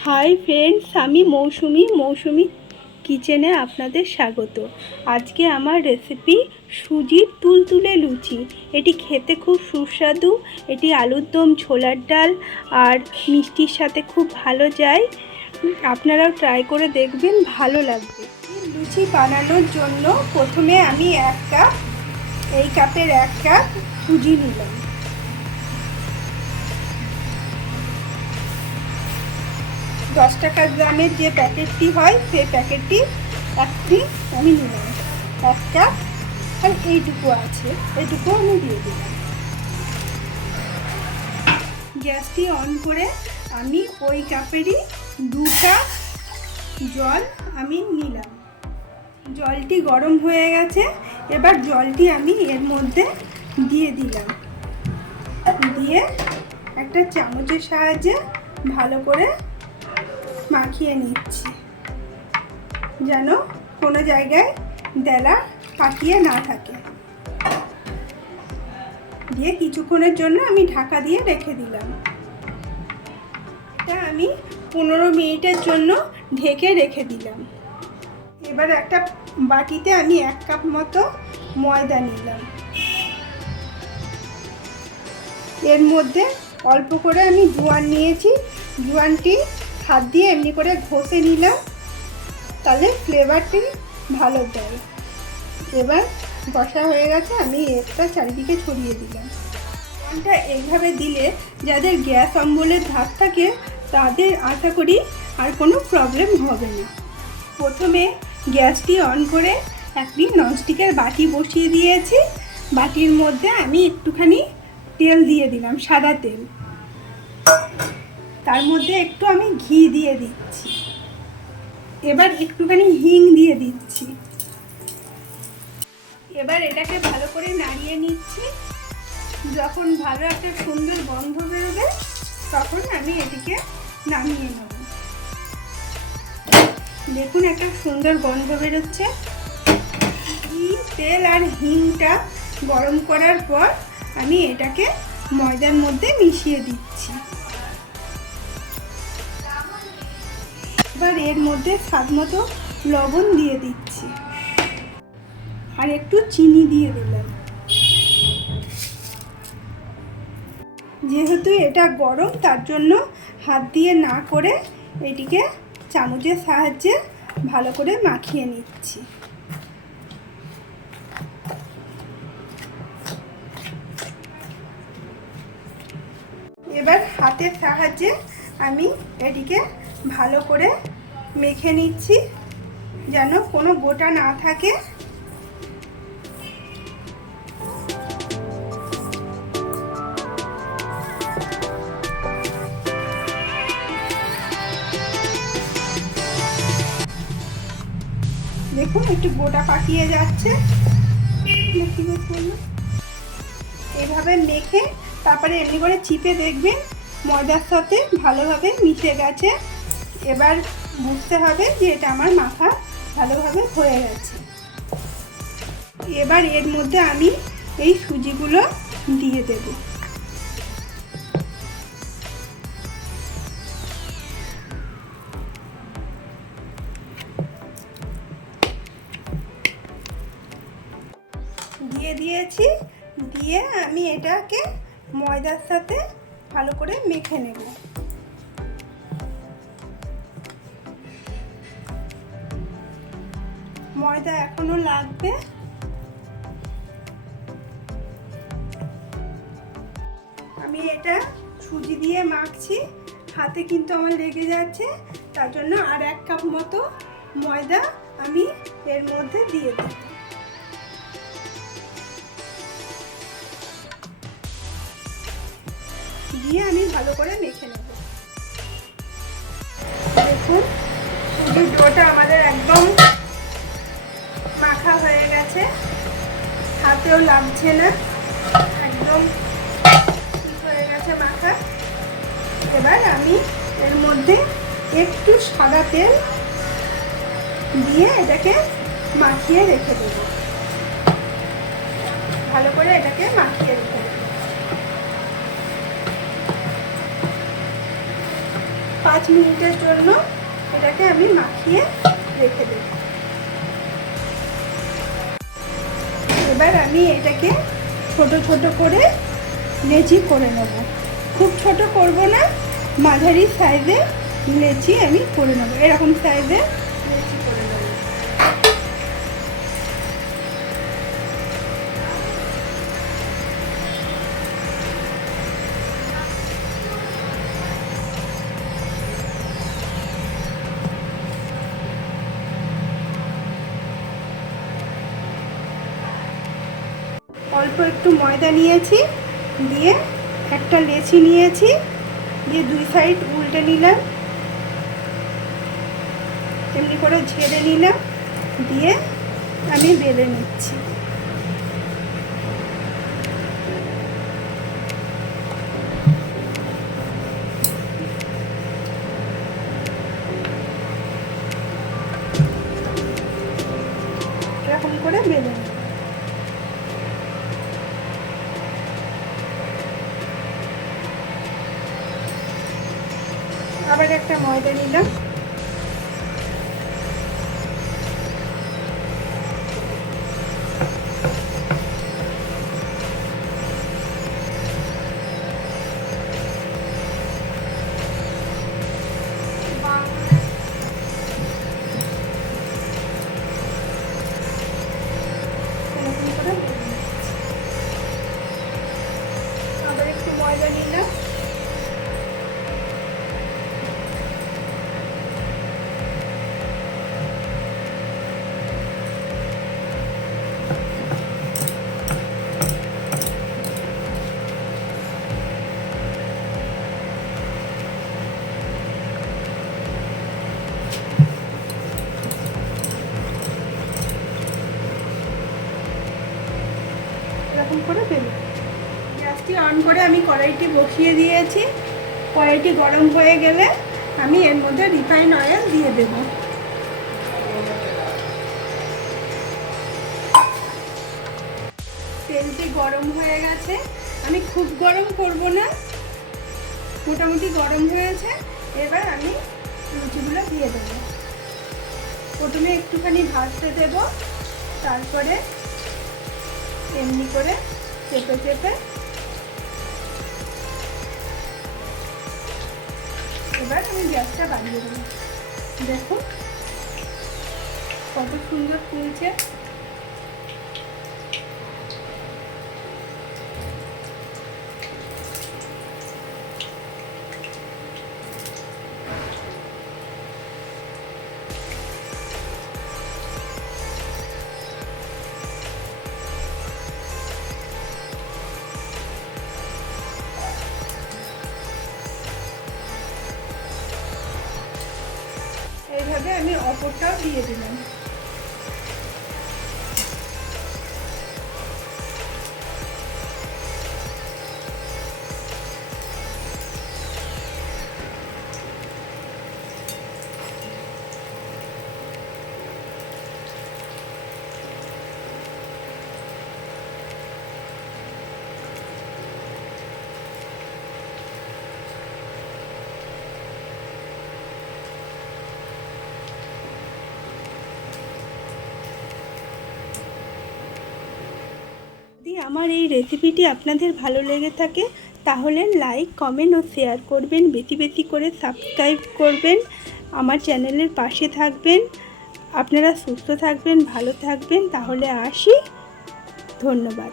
Hi friends আমি মৌসুমি। মৌসুমি কিচেনে আপনাদের স্বাগত। আজকে আমার রেসিপি সুজির তুলতুলে লুচি। এটি খেতে খুব সুস্বাদু। এটি আলুর দম, ছোলার ডাল আর মিষ্টির সাথে খুব ভালো যায়। আপনারাও ট্রাই করে দেখবেন, ভালো লাগবে। লুচি বানানোর জন্য প্রথমে আমি এক কাপ এই কাপের এক কাপ সুজি নিলাম। দশ টাকা গ্রামের যে প্যাকেটটি হয়, সেই প্যাকেটটি একটি আমি নিলাম। এক কাপ, আর এইটুকু আছে। এইটুকু আমি দিয়ে দিলাম। গ্যাসটি অন করে আমি ওই কাপেরই দু কাপ জল আমি নিলাম। জলটি গরম হয়ে গেছে। এবার জলটি আমি এর মধ্যে দিয়ে দিলাম। দিয়ে একটা চামচের সাহায্যে ভালো করে মাখিয়ে নিচ্ছি। যেন কোনো জায়গায় দেলা পাকিয়ে না থাকে। দিয়ে কিছুক্ষণের জন্য আমি ঢাকা দিয়ে রেখে দিলাম। এটা আমি পনেরো মিনিটের জন্য ঢেকে রেখে দিলাম। এবার একটা বাটিতে আমি এক কাপ মতো ময়দা নিলাম। এর মধ্যে অল্প করে আমি জোয়ান নিয়েছি। জোয়ানটি হাত দিয়ে এমনি করে ঘষে নিলাম, তাহলে ফ্লেভারটি ভালো দেয়। এবার বসা হয়ে গেছে, আমি একটা চারিদিকে ছড়িয়ে দিলাম। জোয়ানটা এইভাবে দিলে যাদের গ্যাস অম্বলের ধাপ থাকে, তাদের আশা করি আর কোনো প্রবলেম হবে না। প্রথমে গ্যাসটি অন করে একটি ননস্টিকের বাটি বসিয়ে দিয়েছি। বাটির মধ্যে আমি একটুখানি তেল দিয়ে দিলাম, সাদা তেল। তার মধ্যে একটু আমি ঘি দিয়ে দিচ্ছি। এবার একটুখানি হিং দিয়ে দিচ্ছি। এবার এটাকে ভালো করে নাড়িয়ে নিচ্ছি। যখন ভালো একটা সুন্দর গন্ধ বেরোবে, তখন আমি এটিকে নামিয়ে নেব। দেখুন একটা সুন্দর গন্ধ বেরোচ্ছে। ঘি তেল আর হিংটা গরম করার পর আমি এটাকে ময়দার মধ্যে মিশিয়ে দিচ্ছি। এবার এর মধ্যে স্বাদ মতো লবণ দিয়ে দিচ্ছি। আর একটু চিনি দিয়ে দিলাম। যেহেতু এটা গরম, তার জন্য হাত দিয়ে না করে এটিকে চামচের সাহায্যে ভালো করে মাখিয়ে নিচ্ছি। এবার হাতের সাহায্যে আমি এটিকে ভালো করে মেখে নিচ্ছি, যেন কোনো গোটা না থাকে। দেখুন, একটু গোটা পাকিয়ে যাচ্ছে। এভাবে মেখে, তারপরে এমনি করে চিপে দেখবেন, ময়দার সাথে ভালোভাবে মিশে গেছে। এবার বুঝতে হবে যে এটা আমার মাখা ভালোভাবে হয়ে গেছে। এবার এর মধ্যে আমি এই সুজিগুলো দিয়ে দেব। দিয়ে দিয়েছি, দিয়ে আমি এটাকে ময়দার সাথে ভালো করে মেখে নেব। ময়দা এখনও লাগবে। আমি এটা সুজি দিয়ে মাখছি, হাতে কিন্তু আমার লেগে যাচ্ছে, তার জন্য আর এক কাপ মতো ময়দা আমি এর মধ্যে দিয়ে দেব। দিয়ে আমি ভালো করে মেখে নেব। দেখুন, সুজির ডোটা আমাদের একদম গেছে হাতেও লাগছে না। একদম ঠিক হয়ে গেছে মাথা। এবার আমি এর মধ্যে একটু সাদা তেল দিয়ে এটাকে মাখিয়ে রেখে দেব। ভালো করে এটাকে মাখিয়ে রেখে দেব। পাঁচ মিনিটের জন্য এটাকে আমি মাখিয়ে রেখে দেব। এবার আমি এটাকে ছোট ছোট করে লেচি করে নেব। খুব ছোট করব না, মাঝারি সাইজে লেচি আমি করে নেব। এরকম সাইজে একটু ময়দা নিয়েছি, দিয়ে একটা লেচি নিয়েছি, দিয়ে দুই সাইড উল্টে নিলাম। এমনি করে ঝেড়ে নিলাম, দিয়ে আমি বেলে নিচ্ছি। এরকম করে বেলে নিই আবার একটা ময়দা নিলাম। অন করে আমি কড়াইটি বসিয়ে দিয়েছি। কড়াইটি গরম হয়ে গেলে আমি এর মধ্যে রিফাইন অয়েল দিয়ে দেব। তেলটি গরম হয়ে গেছে। আমি খুব গরম করব না। মোটামুটি গরম হয়েছে। এবার আমি লুচিগুলো দিয়ে দেবো। প্রথমে একটুখানি ভাজতে দেব। তারপরে এমনি করে চেপে চেপে এবার আমি গ্যাসটা বাড়িয়ে দেবো। দেখুন কত সুন্দর ফুলছে। আমি অপরটাও দিয়ে দিলাম আমার এই রেসিপিটি আপনাদের ভালো লেগে থাকে, তাহলে লাইক কমেন্ট ও শেয়ার করবেন, বেশি বেশি করে সাবস্ক্রাইব করবেন, আমার চ্যানেলের পাশে থাকবেন। আপনারা সুস্থ থাকবেন, ভালো থাকবেন, তাহলে আসি। ধন্যবাদ।